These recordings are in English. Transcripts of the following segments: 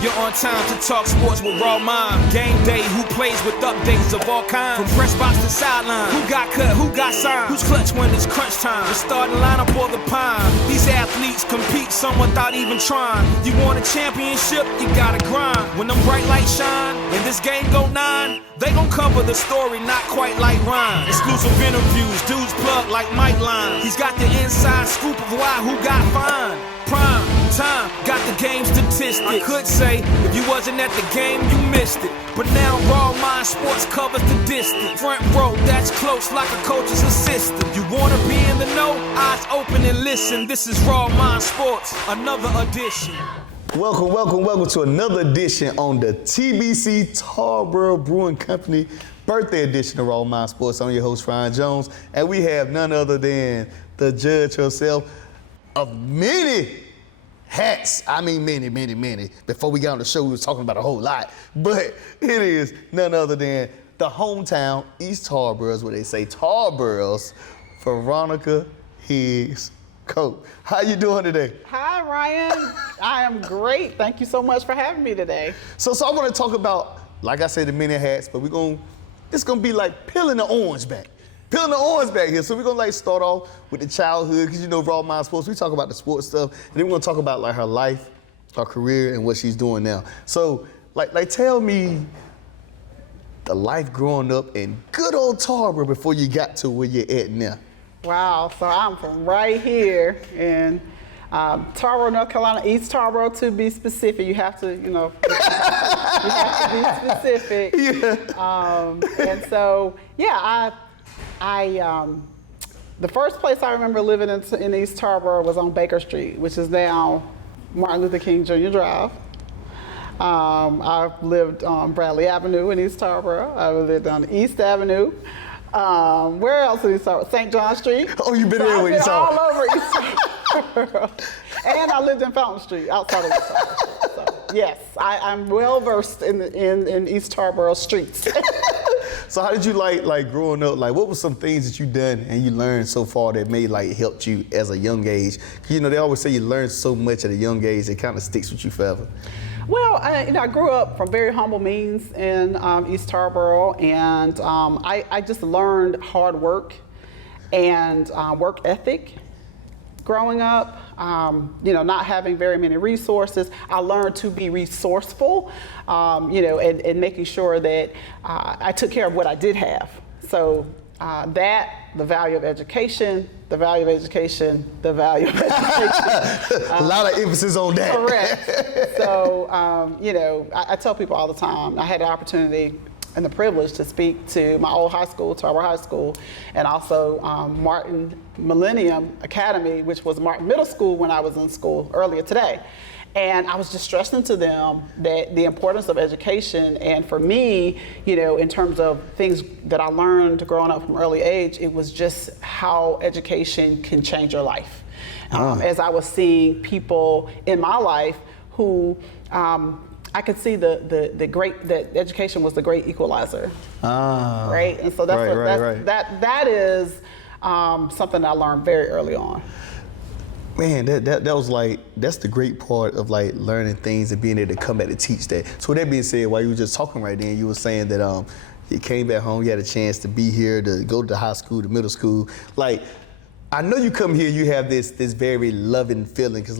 You're on time to talk sports with Raw Mind. Game day, who plays with updates of all kinds. From press box to sideline, who got cut, who got signed, who's clutch when it's crunch time. The starting lineup or the pine. These athletes compete, some without even trying. You want a championship, you gotta grind. When them bright lights shine, and this game go 9, they gon' cover the story, not quite like Ryan. Exclusive interviews, dudes plug like Mike Line. He's got the inside scoop of why, who got fined. Prime time, got the game statistics. I could say, if you wasn't at the game, you missed it. But now Raw Mind Sports covers the distance. Front row, that's close like a coach's assistant. You wanna be in the know? Eyes open and listen. This is Raw Mind Sports, another edition. Welcome to another edition on the TBC Tarboro Brewing Company birthday edition of Raw Mind Sports. I'm your host, Ryan Jones, and we have none other than the judge herself of many hats. I mean many. Before we got on the show, we was talking about a whole lot, but it is none other than the hometown East Tarboroughs, where they say Tarboroughs, Veronica Higgs Cope. How you doing today? Hi, Ryan. I am great. Thank you so much for having me today. So I want to talk about, like I said, the many hats, but it's gonna be like peeling the orange back. Peeling the orange back here. So we're gonna like start off with the childhood, because you know Raw Mind Sports, we talk about the sports stuff, and then we're gonna talk about like her life, her career, and what she's doing now. So like tell me the life growing up in good old Tarboro before you got to where you're at now. Wow, so I'm from right here in Tarboro, North Carolina, East Tarboro to be specific. You have to, you have to be specific. Yeah. And so, yeah, the first place I remember living in East Tarboro was on Baker Street, which is now Martin Luther King Jr. Drive. I've lived on Bradley Avenue in East Tarboro. I lived on East Avenue. Where else in East Tarboro? St. John Street. Oh, you've been there when you saw all over East Tarboro. And I lived in Fountain Street, outside of East Tarboro. So, yes, I'm well versed in East Tarboro streets. So how did you like growing up? Like, what were some things that you done and you learned so far that may like helped you as a young age? 'Cause, you know, they always say you learn so much at a young age, it kind of sticks with you forever. Well, I grew up from very humble means in East Tarboro, and I just learned hard work and work ethic growing up. Not having very many resources, I learned to be resourceful, and making sure that I took care of what I did have. So the value of education, the value of education. A lot of emphasis on that. Correct. So, I tell people all the time, I had the opportunity and the privilege to speak to my old high school, Tarboro High School, and also Martin Millennium Academy, which was Martin Middle School when I was in school earlier today. And I was just stressing to them that the importance of education, and for me, in terms of things that I learned growing up from early age, it was just how education can change your life. As I was seeing people in my life who I could see that education was the great equalizer, right? And so that is something I learned very early on. Man, that was that's the great part of like learning things and being able to come back to teach that. So with that being said, while you were just talking right then, you were saying that you came back home, you had a chance to be here, to go to the high school, the middle school. Like, I know you come here, you have this very loving feeling, because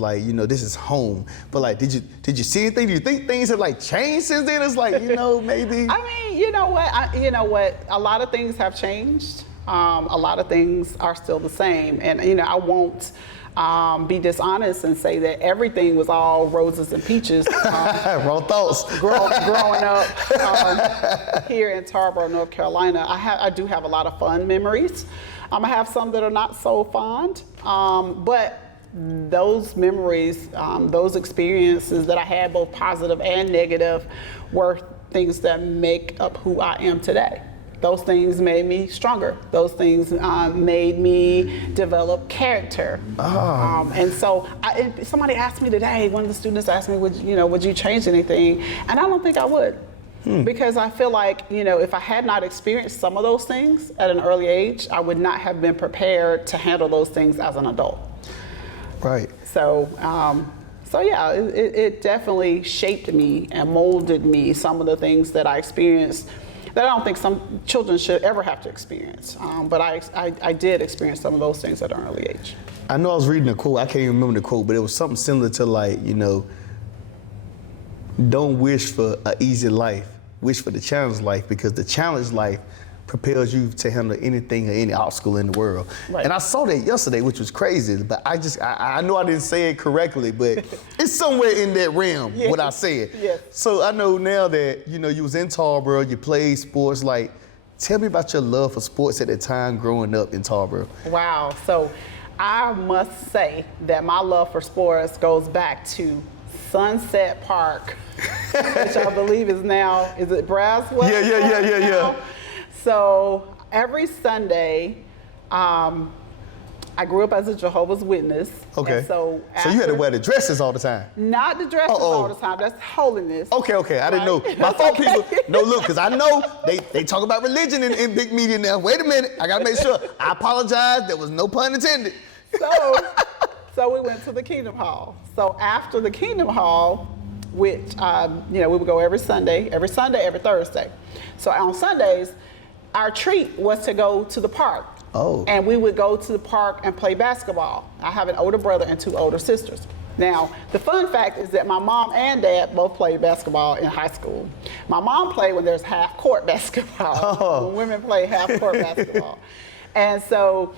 this is home. But like, did you see anything? Do you think things have like changed since then? It's like, maybe. I mean, you know what? A lot of things have changed. A lot of things are still the same, and I won't be dishonest and say that everything was all roses and peaches. Wrong thoughts. Growing up here in Tarboro, North Carolina, I do have a lot of fun memories. I have some that are not so fond, but those memories, those experiences that I had, both positive and negative, were things that make up who I am today. Those things made me stronger. Those things made me develop character. Oh. And so somebody asked me today, one of the students asked me, would you change anything? And I don't think I would. Because I feel like, if I had not experienced some of those things at an early age, I would not have been prepared to handle those things as an adult. Right. So So yeah, it definitely shaped me and molded me, some of the things that I experienced that I don't think some children should ever have to experience. But I did experience some of those things at an early age. I know I was reading a quote, I can't even remember the quote, but it was something similar to like, you know, don't wish for an easy life, wish for the challenge life, because the challenge life propels you to handle anything or any obstacle in the world. Right. And I saw that yesterday, which was crazy, but I know I didn't say it correctly, but it's somewhere in that realm, Yes. what I said. Yes. So I know now that, you know, you was in Tarboro, you played sports, like, tell me about your love for sports at the time growing up in Tarboro. Wow. So I must say that my love for sports goes back to Sunset Park, which I believe is now, is it Braswell? Yeah. So every Sunday, I grew up as a Jehovah's Witness. Okay. And so you had to wear the dresses all the time? Not the dresses all the time. That's holiness. Okay, I didn't know. My fault, people. No, look, because I know they talk about religion in big media now. Wait a minute, I gotta make sure. I apologize, there was no pun intended. So we went to the Kingdom Hall. So after the Kingdom Hall, which, we would go every Sunday, every Thursday. So on Sundays, our treat was to go to the park. Oh. And we would go to the park and play basketball. I have an older brother and 2 older sisters. Now, the fun fact is that my mom and dad both played basketball in high school. My mom played when there's half-court basketball, when women play half-court basketball. And so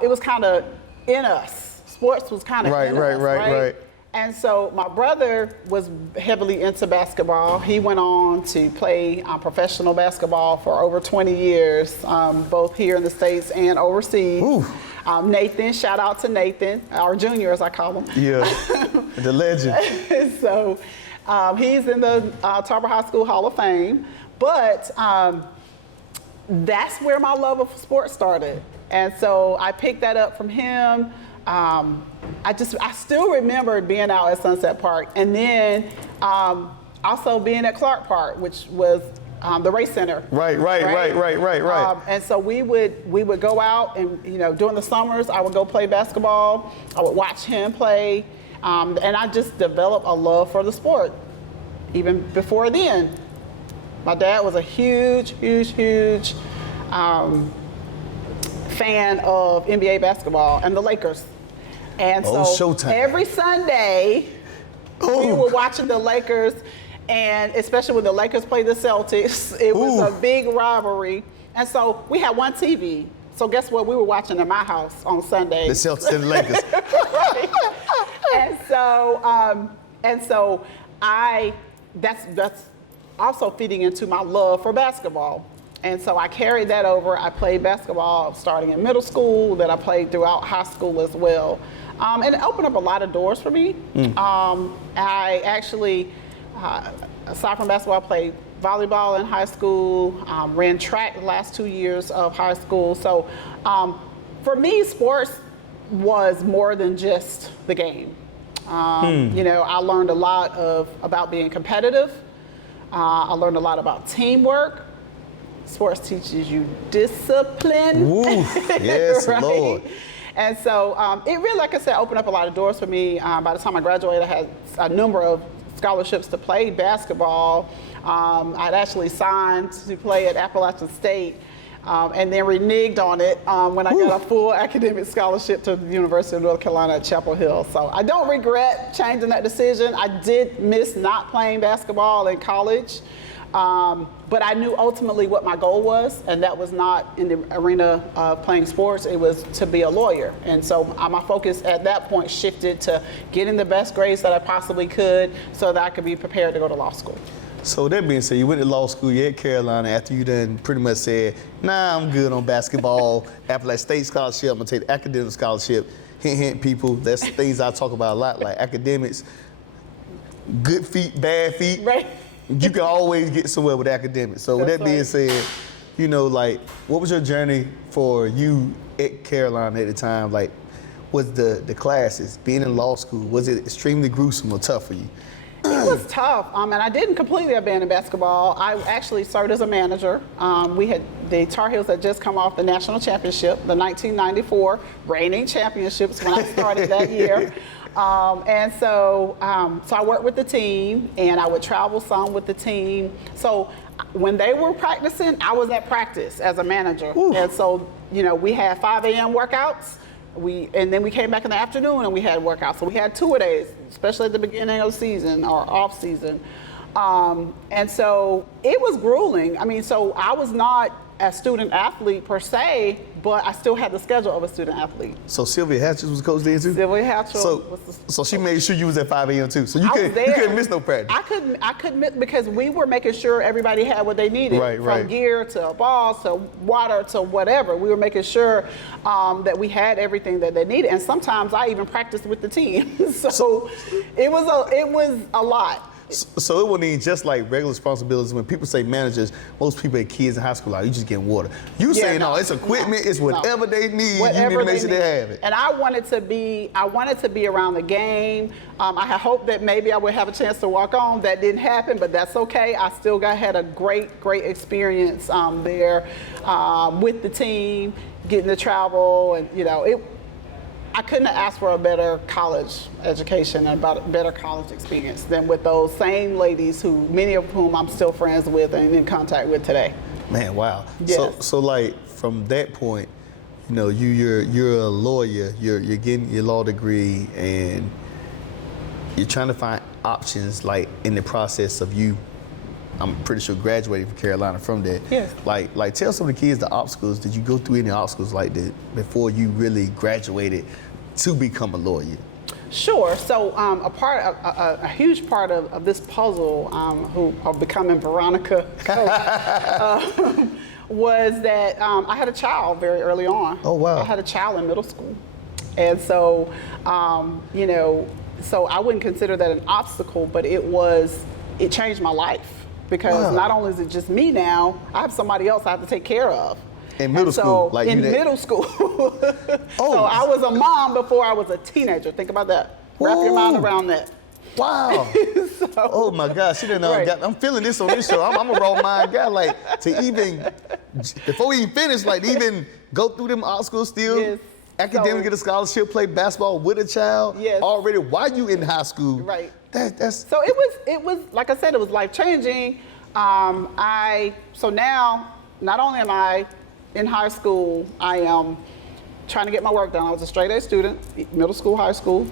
it was kind of in us. Sports was kind of in us, right? And so my brother was heavily into basketball. He went on to play professional basketball for over 20 years, both here in the States and overseas. Nathan, shout out to Nathan, our junior as I call him. Yeah, the legend. So he's in the Tarboro High School Hall of Fame. But that's where my love of sports started. And so I picked that up from him. I still remember being out at Sunset Park, and then also being at Clark Park, which was the race center. Right. And so we would go out, and during the summers I would go play basketball. I would watch him play, and I just developed a love for the sport. Even before then, my dad was a huge fan of NBA basketball and the Lakers. And so Showtime. Every Sunday, we were watching the Lakers, and especially when the Lakers played the Celtics, it was a big rivalry. And so we had one TV. So guess what? We were watching in my house on Sunday. The Celtics and the Lakers. Right. And so that's also feeding into my love for basketball. And so I carried that over. I played basketball starting in middle school, then I played throughout high school as well. And it opened up a lot of doors for me. I actually, aside from basketball, I played volleyball in high school, ran track the last 2 years of high school. So for me, sports was more than just the game. I learned a lot about being competitive. I learned a lot about teamwork. Sports teaches you discipline. Yes, right? Lord. And so it really, like I said, opened up a lot of doors for me. By the time I graduated, I had a number of scholarships to play basketball. I'd actually signed to play at Appalachian State and then reneged on it when I got a full academic scholarship to the University of North Carolina at Chapel Hill. So I don't regret changing that decision. I did miss not playing basketball in college. But I knew ultimately what my goal was, and that was not in the arena of playing sports. It was to be a lawyer. And so my focus at that point shifted to getting the best grades that I possibly could so that I could be prepared to go to law school. So that being said, you went to law school, you at Carolina after you done pretty much said, nah, I'm good on basketball. After that state scholarship, I'm gonna take the academic scholarship. Hint, hint, people, that's things I talk about a lot, like academics, good feet, bad feet. Right. You can always get somewhere with academics. So with that being said, what was your journey for you at Carolina at the time? Like, was the classes, being in law school, was it extremely gruesome or tough for you? It was tough, and I didn't completely abandon basketball. I actually served as a manager. The Tar Heels had just come off the national championship, the 1994 reigning championships when I started that year. So I worked with the team, and I would travel some with the team. So when they were practicing, I was at practice as a manager. Ooh. And so, we had 5 a.m. workouts. And then we came back in the afternoon and we had workouts. So we had 2 days, especially at the beginning of the season or off season. And so it was grueling. I mean, so I was not a student athlete per se, but I still had the schedule of a student athlete. So Sylvia Hatchell was coach there too? Sylvia Hatchell was the So she made sure you was at 5 a.m. too. So you I was there. couldn't miss no practice. I couldn't miss because we were making sure everybody had what they needed. From gear to balls to water to whatever. We were making sure that we had everything that they needed. And sometimes I even practiced with the team. so it was a lot. So it wasn't even just like regular responsibilities. When people say managers, most people at kids in high school, like, you just getting water. You saying, no, it's equipment, it's whatever they need, whatever you need to make sure they have it. And I wanted to be around the game. I had hoped that maybe I would have a chance to walk on. That didn't happen, but that's okay. I still had a great experience there with the team, getting to travel, and I couldn't have asked for a better college education and a better college experience than with those same ladies many of whom I'm still friends with and in contact with today. Man, wow. Yes. So like from that point, you're a lawyer, you're getting your law degree, and you're trying to find options like in the process of you. I'm pretty sure graduating from Carolina from that. Yes. Like tell some of the kids the obstacles. Did you go through any obstacles like that before you really graduated to become a lawyer? Sure. So a huge part of this puzzle, of becoming Veronica Cope, was that I had a child very early on. Oh, wow. I had a child in middle school, and so so I wouldn't consider that an obstacle, but it changed my life. Because not only is it just me now, I have somebody else I have to take care of. In middle school? Like middle school. So I was a mom before I was a teenager. Think about that. Wrap your mind around that. Wow. Oh my gosh, she didn't know. I'm feeling this on this show. I'm a raw mind guy. Like to even, before we even finish, like even go through them obstacles still. Yes. Academic, get a scholarship, play basketball with a child. Yes. Already while you in high school. Right. So it was like I said, it was life changing. So now not only am I in high school, I am trying to get my work done. I was a straight A student, middle school, high school,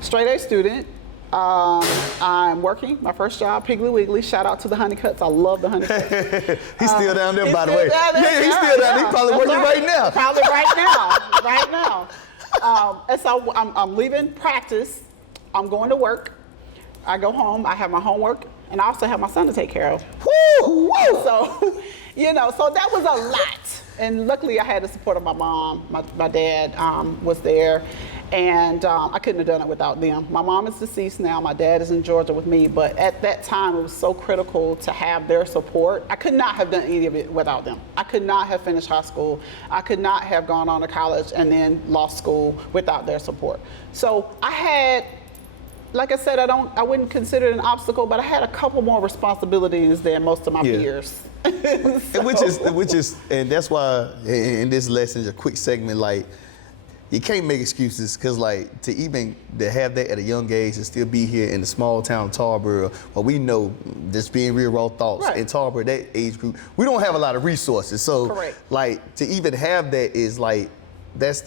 straight A student. I'm working my first job, Piggly Wiggly. Shout out to the Honeycuts. I love the Honeycuts. He's still down there, by the way. Yeah, he's still down there. He's probably working right now. Probably right now. And so I'm leaving practice. I'm going to work. I go home. I have my homework, and I also have my son to take care of. Woo! So, so that was a lot. And luckily, I had the support of my mom. My dad was there. And I couldn't have done it without them. My mom is deceased now. My dad is in Georgia with me. But at that time, it was so critical to have their support. I could not have done any of it without them. I could not have finished high school. I could not have gone on to college and then law school without their support. So I had, like I said, I wouldn't consider it an obstacle, but I had a couple more responsibilities than most of my peers. Which is, and that's why in this lesson, a quick segment, like, you can't make excuses, because like to have that at a young age and still be here in the small town of Tarboro, well, we know, just being real raw thoughts, in Tarboro, that age group, we don't have a lot of resources. So like to even have that is like, that's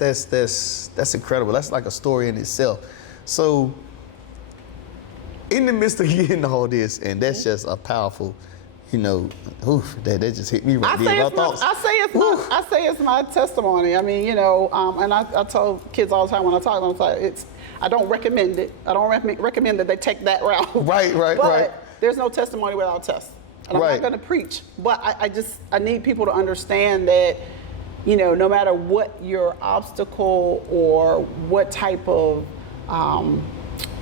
incredible. That's like a story in itself. So in the midst of getting all this, and that's just a powerful, that just hit me right there. I say it's my testimony. I mean, and I told kids all the time when I talk to them, I say I don't recommend it. I don't recommend that they take that route. Right. But there's no testimony without tests. And I'm not going to preach, but I need people to understand that, no matter what your obstacle or what type of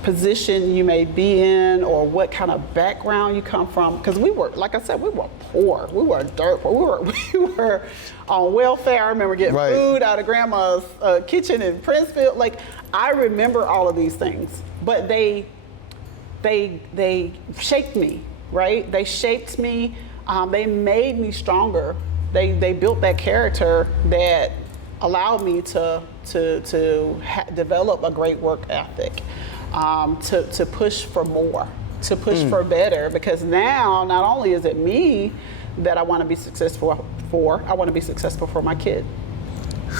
position you may be in or what kind of background you come from, because we were, like I said, we were poor. We were dirt poor. We were on welfare. I remember getting food out of grandma's kitchen in Princefield. Like, I remember all of these things, but they shaped me, right? They shaped me. They made me stronger. They built that character that allowed me to develop a great work ethic, to push for more, to push for better, because now not only is it me that I want to be successful for, I want to be successful for my kid.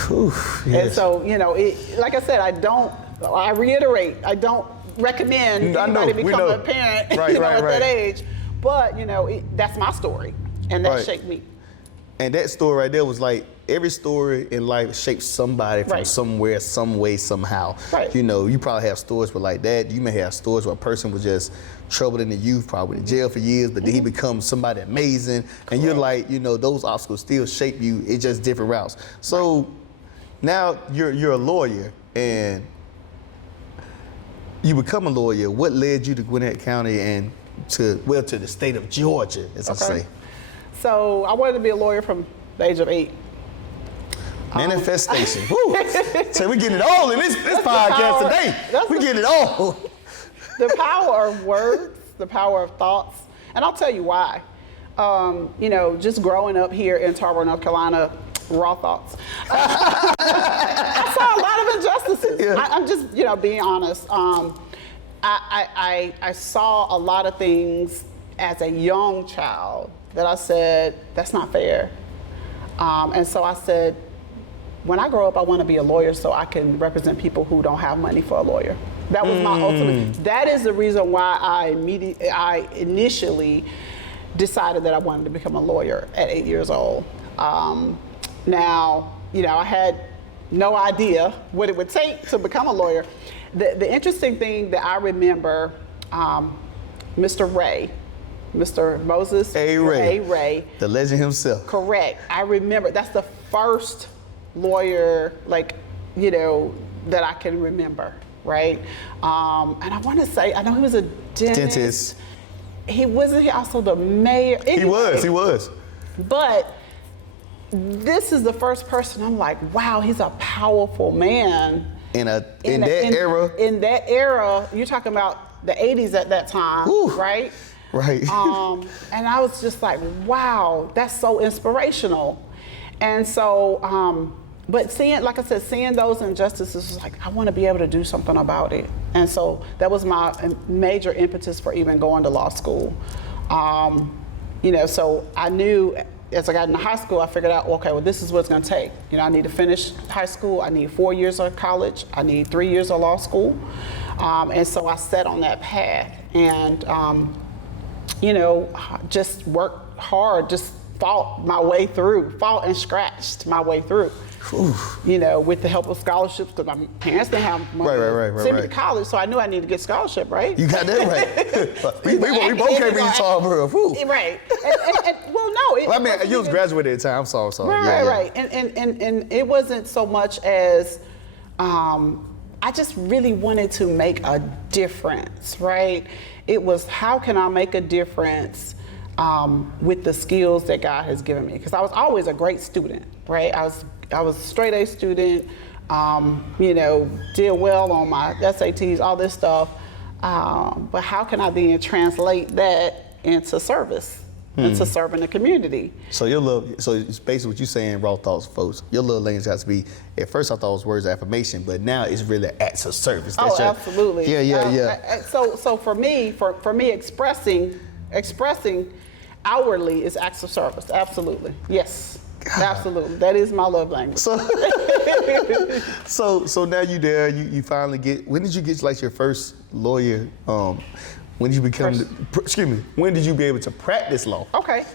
Whew, yes. And so, you know, like I said, I reiterate, I don't recommend anybody become a parent at that age, but, you know, that's my story, and that shaped me. And that story right there was like, every story in life shapes somebody from somewhere, some way, somehow. Right. You know, you probably have stories where like that. You may have stories where a person was just troubled in the youth, probably in jail for years, but then he becomes somebody amazing. And you're like, you know, those obstacles still shape you. It's just different routes. So now you're a lawyer, and you become a lawyer. What led you to Gwinnett County and to the state of Georgia, as I say? So I wanted to be a lawyer from the age of 8. Manifestation. Woo. So we getting it all in this podcast today. We get it all. The power of words, the power of thoughts, and I'll tell you why. You know, just growing up here in Tarboro, North Carolina, raw thoughts. I saw a lot of injustices. Yeah. I'm just, you know, being honest. I saw a lot of things as a young child that I said, that's not fair. And so I said, when I grow up, I want to be a lawyer so I can represent people who don't have money for a lawyer. That was my ultimate. That is the reason why I initially decided that I wanted to become a lawyer at 8 years old. Now, you know, I had no idea what it would take to become a lawyer. The interesting thing that I remember, Mr. Ray, Mr. Moses A. Ray, the legend himself. Correct. I remember that's the first lawyer, like, you know, that I can remember, right? And I want to say, I know he was a dentist. He wasn't he also the mayor? Anyway, He was. But this is the first person I'm like, wow, he's a powerful man. In that era, you're talking about the 80s at that time, right? Right. And I was just like, wow, that's so inspirational. And so, but seeing those injustices was like, I want to be able to do something about it. And so that was my major impetus for even going to law school. You know, so I knew as I got into high school, I figured out, okay, well, this is what it's going to take. You know, I need to finish high school. I need 4 years of college. I need 3 years of law school. And so I set on that path and, you know, just worked hard, just fought and scratched my way through. You know, with the help of scholarships, because my parents didn't have money to send me to college, so I knew I needed to get scholarship, right? You got that right. we both came from Tarboro. Right. Well, no. I mean, you was graduated at the time. I'm sorry. Right. And it wasn't so much as I just really wanted to make a difference, right? It was, how can I make a difference with the skills that God has given me? Because I was always a great student, right? I was a straight A student, you know, did well on my SATs, all this stuff. But how can I then translate that into service, into serving the community? So so it's basically what you're saying, raw thoughts, folks. Your love language has to be, at first I thought it was words of affirmation, but now it's really acts of service. That's absolutely. Yeah. So for me, expressing outwardly is acts of service. Absolutely. Yes. God. Absolutely. That is my love language. So now you there, you finally get, when did you get like your first lawyer? When did you become, when did you be able to practice law? Okay.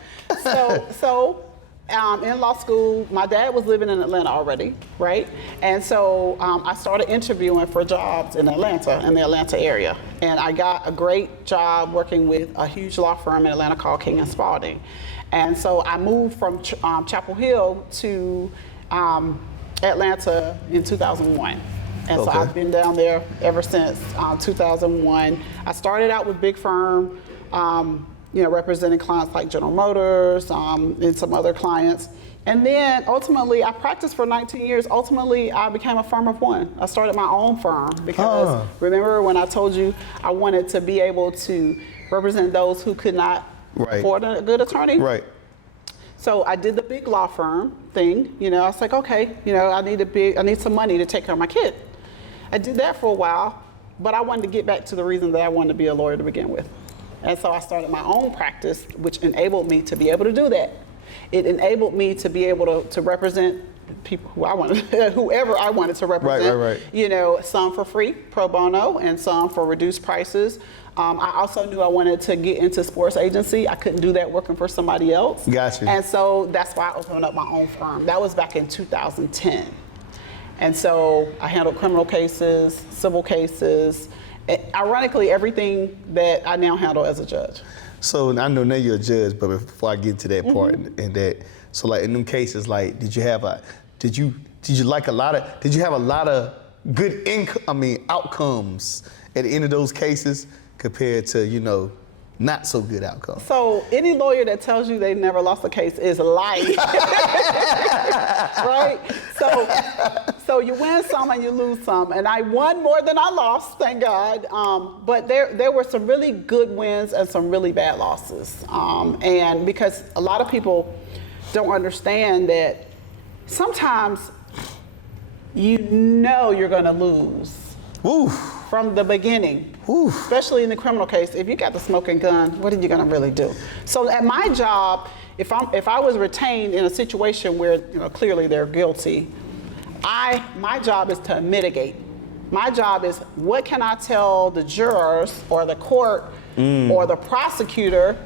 So in law school, my dad was living in Atlanta already, right? And so I started interviewing for jobs in Atlanta, in the Atlanta area. And I got a great job working with a huge law firm in Atlanta called King & Spalding. And so I moved from Chapel Hill to Atlanta in 2001. And so I've been down there ever since 2001. I started out with big firm, you know, representing clients like General Motors and some other clients. And then ultimately, I practiced for 19 years. Ultimately, I became a firm of one. I started my own firm because remember when I told you I wanted to be able to represent those who could not afford a good attorney? Right. So I did the big law firm thing. You know, I was like, okay, you know, I need some money to take care of my kid. I did that for a while, but I wanted to get back to the reason that I wanted to be a lawyer to begin with. And so I started my own practice, which enabled me to be able to do that. It enabled me to be able to represent people who I wanted, whoever I wanted to represent. Right. You know, some for free, pro bono, and some for reduced prices. I also knew I wanted to get into sports agency. I couldn't do that working for somebody else. Gotcha. And so that's why I opened up my own firm. That was back in 2010. And so I handled criminal cases, civil cases, ironically, everything that I now handle as a judge. So I know now you're a judge, but before I get to that part and that, so like in them cases, like did you have a lot of good outcomes at the end of those cases compared to, you know, not so good outcomes? So any lawyer that tells you they never lost a case is lying. Right? So you win some and you lose some. And I won more than I lost, thank God. But there were some really good wins and some really bad losses. And because a lot of people don't understand that sometimes you know you're gonna lose. Woo. From the beginning. Ooh. Especially in the criminal case, if you got the smoking gun, what are you gonna really do? So at my job, if I was retained in a situation where, you know, clearly they're guilty, my job is to mitigate. My job is, what can I tell the jurors or the court or the prosecutor?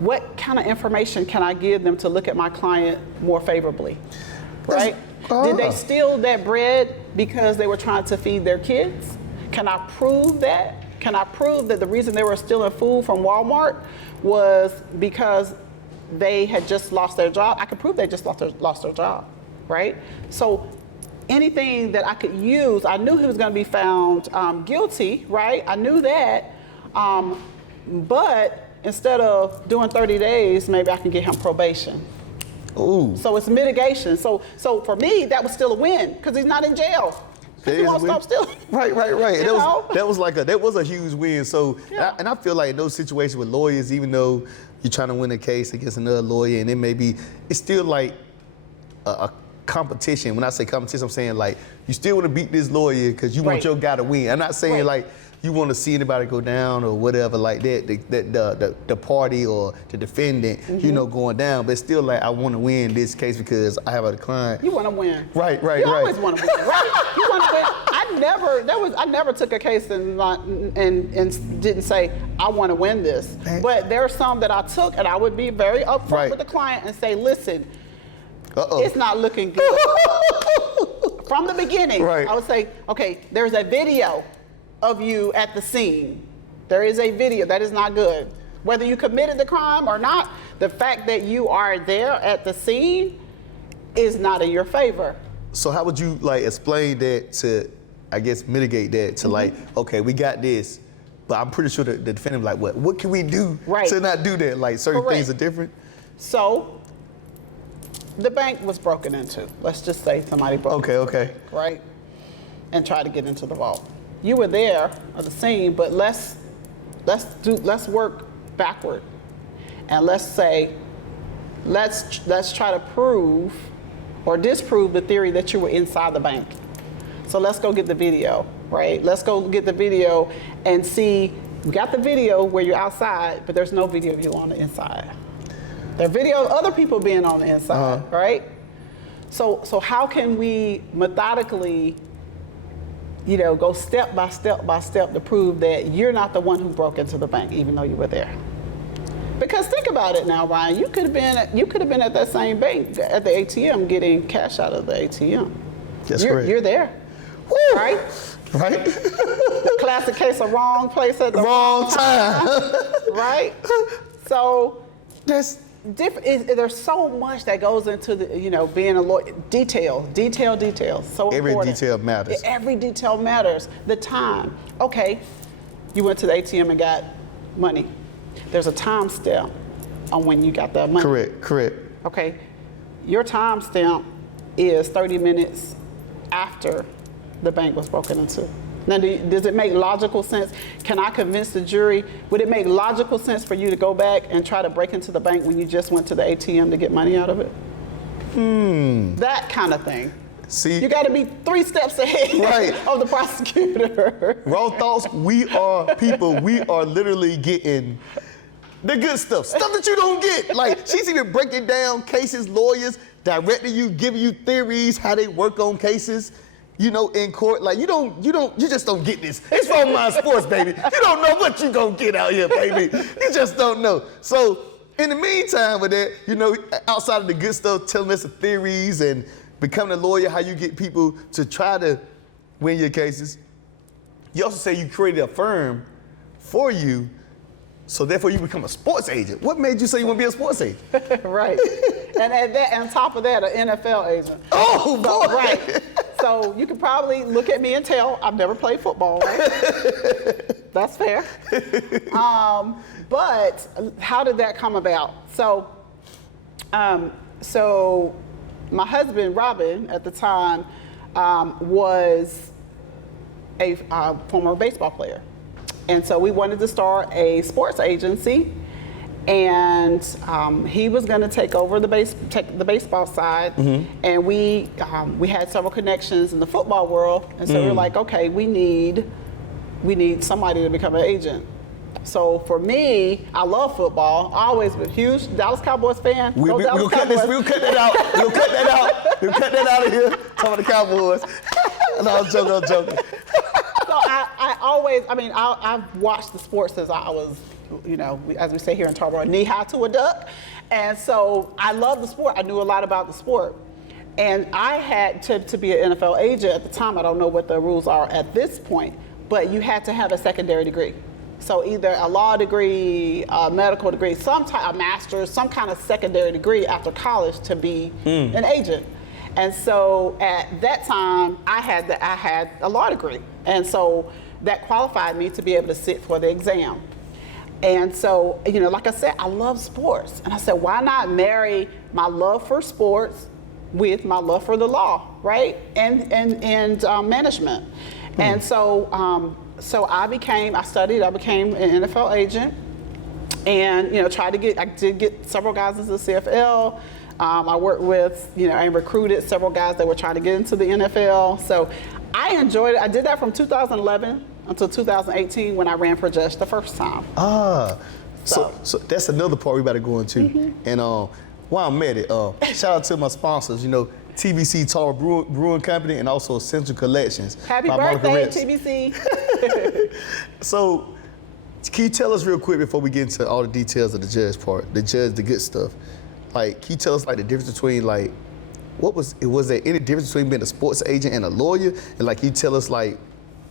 What kind of information can I give them to look at my client more favorably, right? Did they steal that bread because they were trying to feed their kids? Can I prove that? Can I prove that the reason they were stealing food from Walmart was because they had just lost their job? I could prove they just lost their job, right? So anything that I could use, I knew he was going to be found guilty, right? I knew that, but instead of doing 30 days, maybe I can get him probation. Ooh. So it's mitigation. So for me, that was still a win because he's not in jail. He won't stop stealing. Right. That was a huge win. So, Yeah. and I feel like in those situations with lawyers, even though you're trying to win a case against another lawyer, and it's still like a competition. When I say competition, I'm saying like you still want to beat this lawyer because you want your guy to win. I'm not saying like you want to see anybody go down or whatever like that. The party or the defendant, you know, going down. But it's still like I want to win this case because I have a client. You want to win. Right. You always want to win, right? You want to win. I never took a case and didn't say I want to win this. But there are some that I took, and I would be very upfront with the client and say, listen, it's not looking good. From the beginning, I would say, okay, there's a video of you at the scene. There is a video. That is not good. Whether you committed the crime or not, the fact that you are there at the scene is not in your favor. So how would you like explain that to, I guess, mitigate that to like, okay, we got this, but I'm pretty sure the defendant like, what can we do to not do that? Like certain things are different? So the bank was broken into. Let's just say somebody broke Okay. Right? And tried to get into the vault. You were there at the scene, but let's work backward, and let's say, let's try to prove or disprove the theory that you were inside the bank. So let's go get the video, right? Let's go get the video and see. We got the video where you're outside, but there's no video of you on the inside. There are video of other people being on the inside, right? So how can we methodically, you know, go step by step to prove that you're not the one who broke into the bank, even though you were there? Because think about it now, Ryan. You could have been at that same bank at the ATM getting cash out of the ATM. That's correct. You're there, right? Right. Classic case of wrong place at the wrong time. Right. So that's different. There's so much that goes into the, you know, being a lawyer. Details. So every important. detail matters. Every detail matters. The time. Okay, you went to the ATM and got money. There's a time stamp on when you got that money. Correct. Okay, your time stamp is 30 minutes after the bank was broken into. Now, does it make logical sense? Can I convince the jury? Would it make logical sense for you to go back and try to break into the bank when you just went to the ATM to get money out of it? That kind of thing. See, you got to be 3 steps ahead of the prosecutor. Raw thoughts. We are people. We are literally getting the good stuff that you don't get. Like, she's even breaking down cases, lawyers directing you, giving you theories, how they work on cases. You know, in court, like you just don't get this. It's from my sports, baby. You don't know what you gonna get out here, baby. You just don't know. So in the meantime with that, you know, outside of the good stuff, telling us the theories and becoming a lawyer, how you get people to try to win your cases. You also say you created a firm for you, so therefore you become a sports agent. What made you say you want to be a sports agent? Right. And on top of that, an NFL agent. Oh, boy. Right. So you can probably look at me and tell I've never played football, right? That's fair. But how did that come about? So my husband, Robin, at the time, was a former baseball player. And so we wanted to start a sports agency, and he was going to take over the baseball side, and we had several connections in the football world, and so we were like, okay, we need somebody to become an agent. So for me, I love football. I always been a huge Dallas Cowboys fan. We'll cut that out. We'll cut that out of here. Talking about the Cowboys. No, I'm joking. So I've watched the sports since I was, you know, as we say here in Tarboro, knee high to a duck. And so I love the sport. I knew a lot about the sport. And I had to be an NFL agent at the time. I don't know what the rules are at this point, but you had to have a secondary degree. So either a law degree, a medical degree, a master's, some kind of secondary degree after college to be an agent. And so at that time, I had a law degree. And so that qualified me to be able to sit for the exam. And so, you know, like I said, I love sports. And I said, why not marry my love for sports with my love for the law, right? And management. And so I became an NFL agent, and, you know, I did get several guys into the CFL. I worked with, you know, and recruited several guys that were trying to get into the NFL. So I enjoyed it. I did that from 2011 until 2018 when I ran for judge the first time. So that's another part we better go into. And while I'm at it, shout out to my sponsors, you know, TBC Tarboro Brewing Company and also Essential Collections. Happy birthday, TBC. So can you tell us real quick before we get into all the details of the judge part, the good stuff? Like, can you tell us like the difference between like, was there any difference between being a sports agent and a lawyer? And like, can you tell us like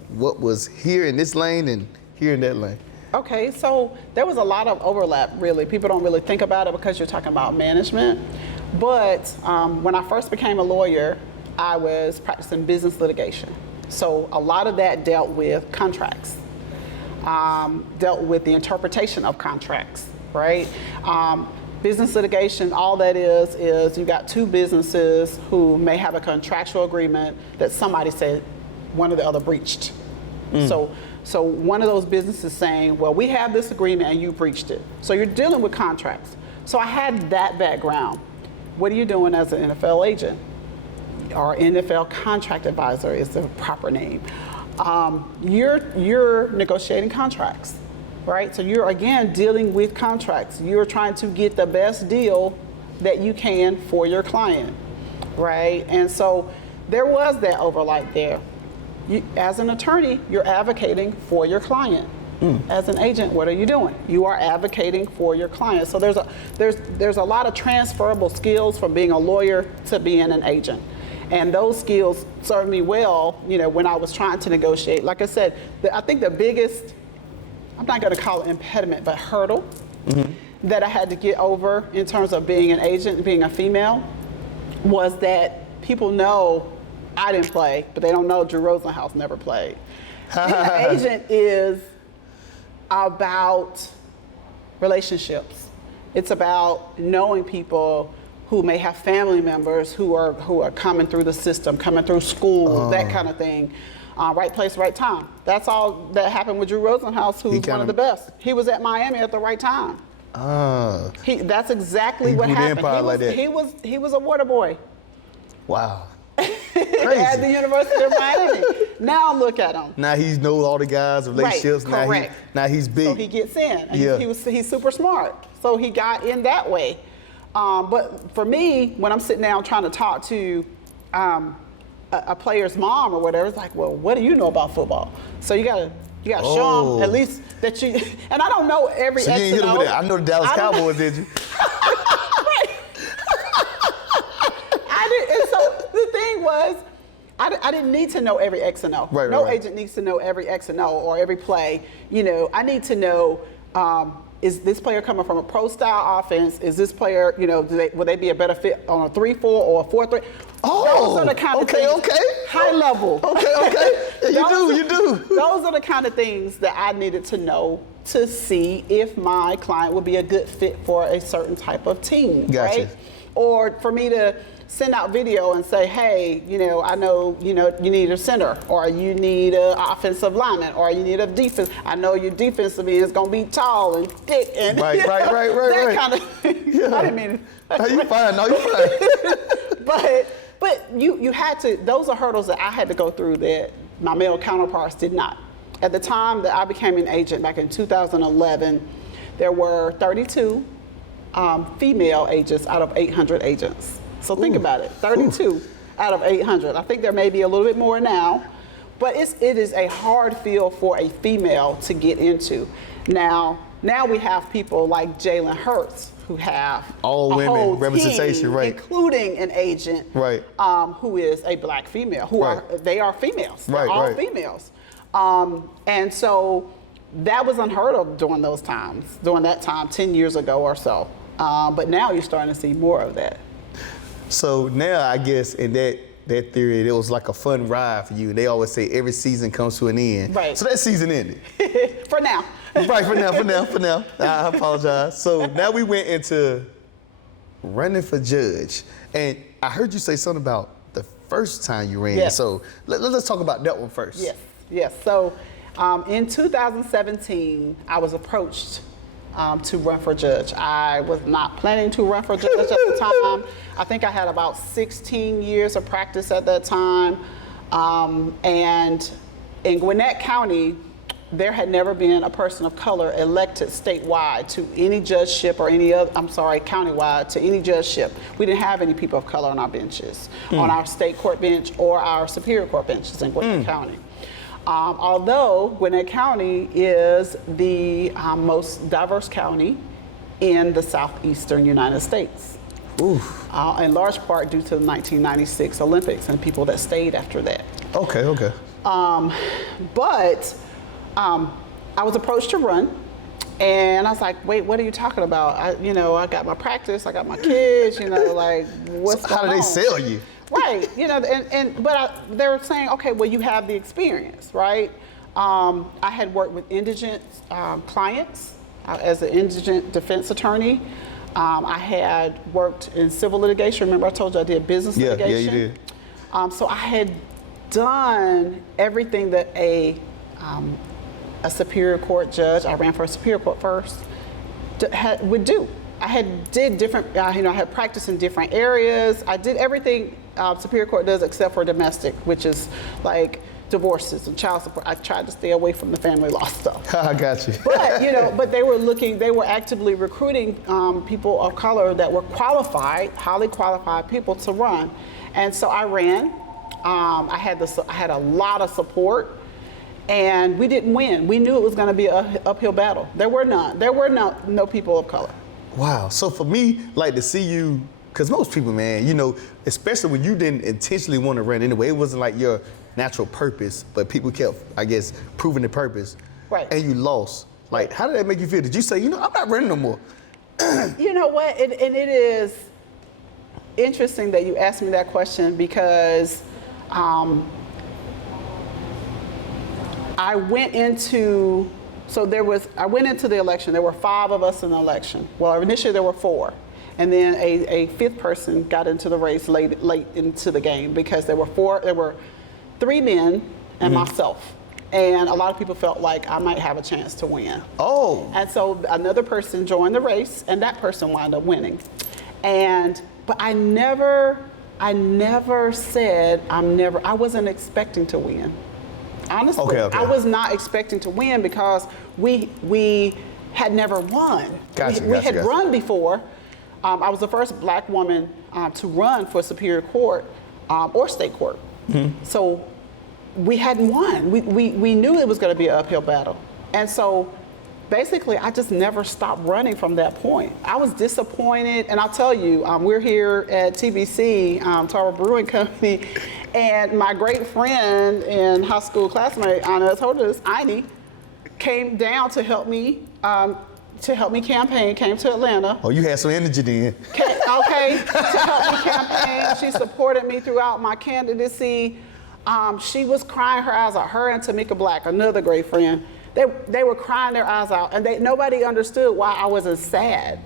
what was here in this lane and here in that lane? Okay, so there was a lot of overlap, really. People don't really think about it because you're talking about management. But when I first became a lawyer, I was practicing business litigation. So a lot of that dealt with contracts, dealt with the interpretation of contracts, right? Business litigation, all that is you got two businesses who may have a contractual agreement that somebody said one or the other breached. So one of those businesses saying, well, we have this agreement and you breached it. So you're dealing with contracts. So I had that background. What are you doing as an NFL agent? Or NFL contract advisor is the proper name. You're negotiating contracts, right? So you're, again, dealing with contracts. You're trying to get the best deal that you can for your client, right? And so there was that overlap there. As an attorney, you're advocating for your client. As an agent, what are you doing? You are advocating for your client. So there's a lot of transferable skills from being a lawyer to being an agent. And those skills served me well, you know, when I was trying to negotiate. Like I said, I think the biggest, I'm not going to call it impediment, but hurdle that I had to get over in terms of being an agent and being a female was that people know I didn't play, but they don't know Drew Rosenhaus never played. Being an agent is about relationships. It's about knowing people who may have family members who are coming through the system, coming through school, that kind of thing. right place, right time. That's all that happened with Drew Rosenhaus, who's one of the best. He was at Miami at the right time. That's exactly what happened. He was a water boy. Wow. At the University of Miami. Now look at him. Now he knows all the guys, relationships. Right, correct. Now he's big. So he gets in. And he's super smart. So he got in that way. But for me, when I'm sitting down trying to talk to a player's mom or whatever, it's like, well, what do you know about football? So you gotta show them at least that you. And I don't know every. So you hit him with it. I know the Dallas Cowboys, did you? And so the thing was, I didn't need to know every X and O. No agent needs to know every X and O or every play. You know, I need to know, is this player coming from a pro style offense? Is this player, you know, will they be a better fit on a 3-4 or a 4-3? Those are the kind of things. High level. You do. Those are the kind of things that I needed to know to see if my client would be a good fit for a certain type of team, Gotcha. right? Or for me to send out video and say, hey, you know, I know, you need a center, or you need an offensive lineman, or you need a defense. I know your defensive end is going to be tall and thick and right. That kind of thing. Yeah. I didn't mean it. No, you fine. No, you fine. But you had to, those are hurdles that I had to go through that my male counterparts did not. At the time that I became an agent back in 2011, there were 32 female agents out of 800 agents. So think about it, 32 out of 800. I think there may be a little bit more now, but it is a hard field for a female to get into. Now we have people like Jalen Hurts who have all women whole representation, team, right? Including an agent, right? Who is a black female. They are females. Right, They're all females. And so that was unheard of during that time, 10 years ago or so. But now you're starting to see more of that. So now I guess in that theory, it was like a fun ride for you. They always say every season comes to an end. Right. So that season ended. For now. Right, for now. I apologize. So now we went into running for judge. And I heard you say something about the first time you ran. Yes. So let's talk about that one first. Yes. So in 2017, I was approached to run for judge. I was not planning to run for judge at the time. I think I had about 16 years of practice at that time. And in Gwinnett County, there had never been a person of color elected statewide to any judgeship or countywide to any judgeship. We didn't have any people of color on our benches, on our state court bench or our superior court benches in Gwinnett County. Although Gwinnett County is the most diverse county in the southeastern United States. In large part due to the 1996 Olympics and people that stayed after that. Okay. But I was approached to run, and I was like, wait, what are you talking about? I got my practice, I got my kids, like, what's going on? How do they sell you? Right, but they were saying, okay, well, you have the experience, right? I had worked with indigent clients as an indigent defense attorney. I had worked in civil litigation. Remember I told you I did business litigation? Yeah, you did. So I had done everything that a superior court judge, I ran for a superior court first, would do. I had did different, I had practiced in different areas. I did everything superior court does except for domestic, which is like divorces and child support. I tried to stay away from the family law stuff. I got you. But they were actively recruiting people of color that were qualified, highly qualified people to run. And so I ran. I had a lot of support, and we didn't win. We knew it was going to be an uphill battle. There were none. There were no people of color. Wow. So for me, like to see you, because most people, man, especially when you didn't intentionally want to run anyway, it wasn't like your natural purpose, but people kept, I guess, proving the purpose. Right. And you lost. Like, how did that make you feel? Did you say, I'm not running no more? You know what? And it is interesting that you asked me that question because I went into the election. There were 5 of us in the election. Well, initially there were 4. And then a 5th person got into the race late into the game because there were 3 men and myself. And a lot of people felt like I might have a chance to win. Oh. And so another person joined the race, and that person wound up winning. But I never said I wasn't expecting to win. Honestly, Okay. I was not expecting to win because we had never won. We had run before. I was the first black woman to run for Superior Court or state court. So we hadn't won. We knew it was going to be an uphill battle. And so basically, I just never stopped running from that point. I was disappointed, and I'll tell you, we're here at TBC, Tarboro Brewing Company, and my great friend and high school classmate, Anna Todas, Aini, came down to help me campaign, came to Atlanta. Oh, you had some energy then. Okay, to help me campaign. She supported me throughout my candidacy. She was crying her eyes out, her and Tamika Black, another great friend. They were crying their eyes out, and nobody understood why I wasn't sad.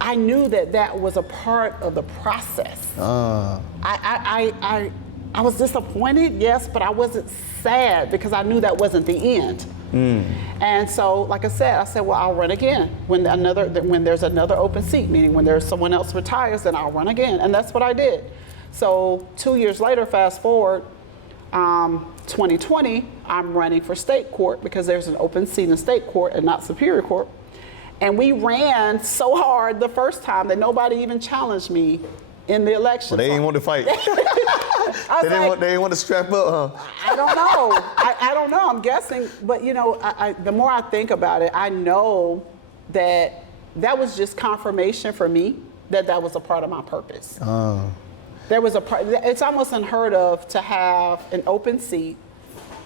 I knew that was a part of the process. I was disappointed, yes, but I wasn't sad because I knew that wasn't the end. And so, like I said, well, I'll run again when there's another open seat, meaning when there's someone else retires, then I'll run again, and that's what I did. So 2 years later, fast forward, 2020, I'm running for state court because there's an open seat in state court and not Superior Court. And we ran so hard the first time that nobody even challenged me in the election. Well, they didn't want to fight. They didn't want to strap up, huh? I don't know. I don't know. I'm guessing. But, you know, the more I think about it, I know that was just confirmation for me that was a part of my purpose. It's almost unheard of to have an open seat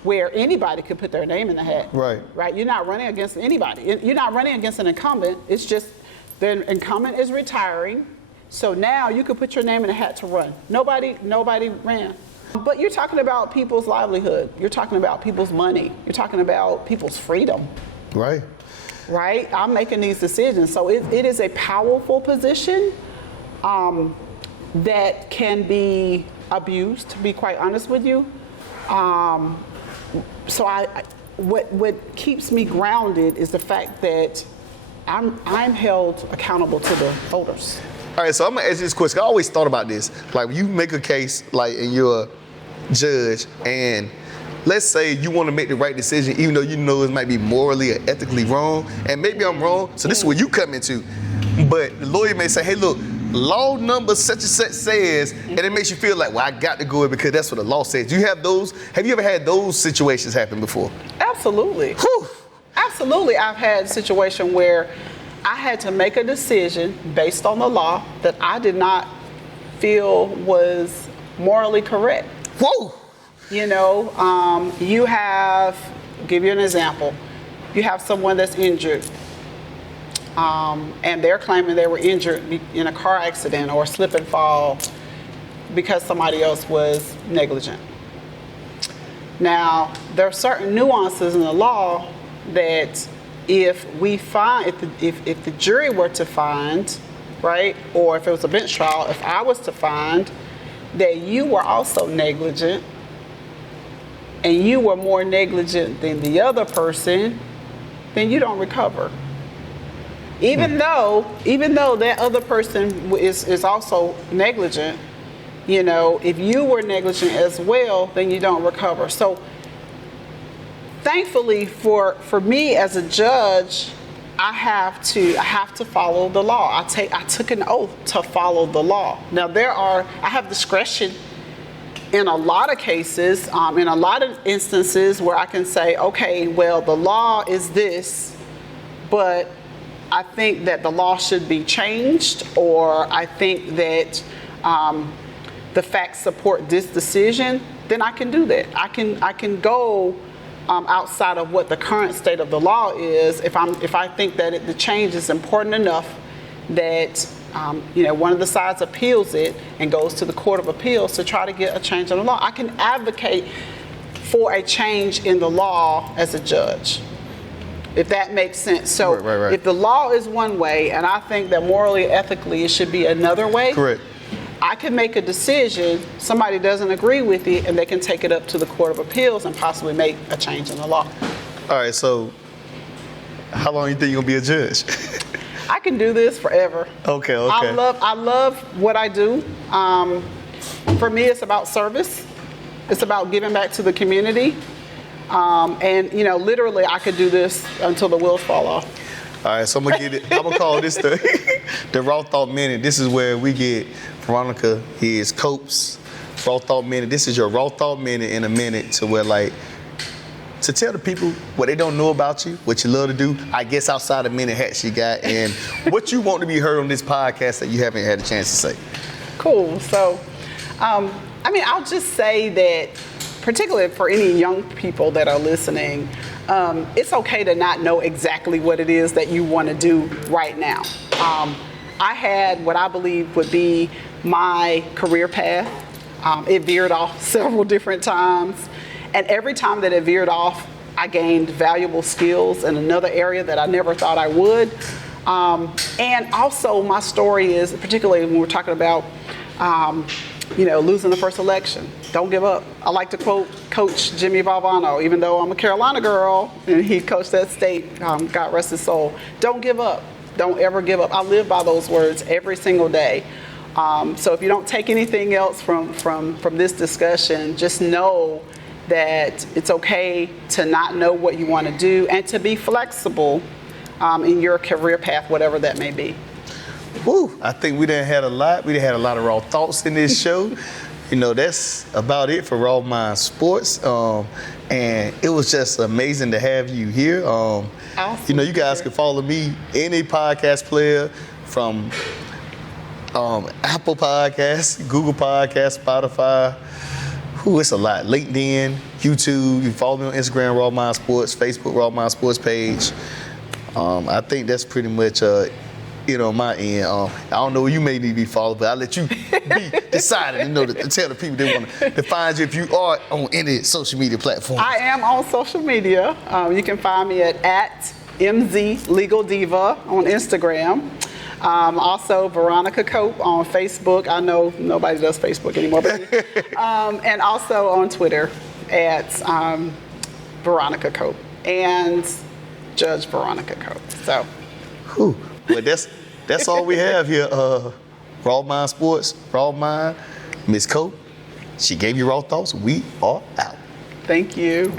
where anybody could put their name in the hat. Right. You're not running against anybody. You're not running against an incumbent. It's just the incumbent is retiring. So now you could put your name in the hat to run. Nobody ran. But you're talking about people's livelihood. You're talking about people's money. You're talking about people's freedom. Right. I'm making these decisions. So it is a powerful position. That can be abused, to be quite honest with you. So what keeps me grounded is the fact that I'm held accountable to the voters. All right, so I'm gonna ask you this question. I always thought about this. Like, you make a case, like, and you're a judge, and let's say you want to make the right decision, even though you know it might be morally or ethically wrong, and maybe I'm wrong. So this is where you come into. But the lawyer may say, hey, look, law number such and such says, and it makes you feel like, well, I got to go in because that's what the law says. Do you have those? Have you ever had those situations happen before? Absolutely. Whew. Absolutely. I've had a situation where I had to make a decision based on the law that I did not feel was morally correct. Whoa. You know, I'll give you an example. You have someone that's injured. And they're claiming they were injured in a car accident or slip and fall because somebody else was negligent. Now, there are certain nuances in the law that if the jury were to find, right, or if it was a bench trial, if I was to find that you were also negligent and you were more negligent than the other person, then you don't recover. Even though that other person is also negligent, you know, if you were negligent as well, then you don't recover. So thankfully for me as a judge, I have to follow the law. I took an oath to follow the law. Now I have discretion in a lot of cases, in a lot of instances where I can say, okay, well, the law is this, but I think that the law should be changed, or I think that the facts support this decision, then I can do that. I can go outside of what the current state of the law is if I think that the change is important enough that one of the sides appeals it and goes to the Court of Appeals to try to get a change in the law. I can advocate for a change in the law as a judge, if that makes sense. So If the law is one way and I think that morally, ethically, it should be another way, correct, I can make a decision, somebody doesn't agree with it, and they can take it up to the Court of Appeals and possibly make a change in the law. All right, so how long you think you're going to be a judge? I can do this forever. Okay. I love what I do. For me, it's about service. It's about giving back to the community. And literally, I could do this until the wheels fall off. All right, so I'm gonna call this the Raw Thought Minute. This is where we get Veronica Higgs Cope's Raw Thought Minute. This is your Raw Thought Minute in a minute to where to tell the people what they don't know about you, what you love to do, I guess outside of minute hats you got, and what you want to be heard on this podcast that you haven't had a chance to say. Cool. So, I'll just say that, particularly for any young people that are listening, it's okay to not know exactly what it is that you want to do right now. I had what I believe would be my career path. It veered off several different times. And every time that it veered off, I gained valuable skills in another area that I never thought I would. And also my story is, particularly when we're talking about, losing the first election. Don't give up. I like to quote Coach Jimmy Valvano, even though I'm a Carolina girl and he coached that state, God rest his soul. Don't give up. Don't ever give up. I live by those words every single day. So if you don't take anything else from this discussion, just know that it's okay to not know what you want to do and to be flexible in your career path, whatever that may be. Woo, I think we done had a lot. We done had a lot of raw thoughts in this show. That's about it for Raw Mind Sports. And it was just amazing to have you here. Awesome. You guys can follow me, any podcast player from Apple Podcasts, Google Podcasts, Spotify. It's a lot. LinkedIn, YouTube. You can follow me on Instagram, Raw Mind Sports, Facebook, Raw Mind Sports page. I think that's pretty much my end. I don't know where you may need to be followed, but I'll let you be decided to tell the people they want to find you if you are on any social media platform. I am on social media. You can find me at MZ Legal Diva on Instagram. Also, Veronica Cope on Facebook. I know nobody does Facebook anymore, but and also on Twitter at Veronica Cope and Judge Veronica Cope. So, well, that's all we have here. Raw Mind Sports, Raw Mind, Miss Cope. She gave you raw thoughts. We are out. Thank you.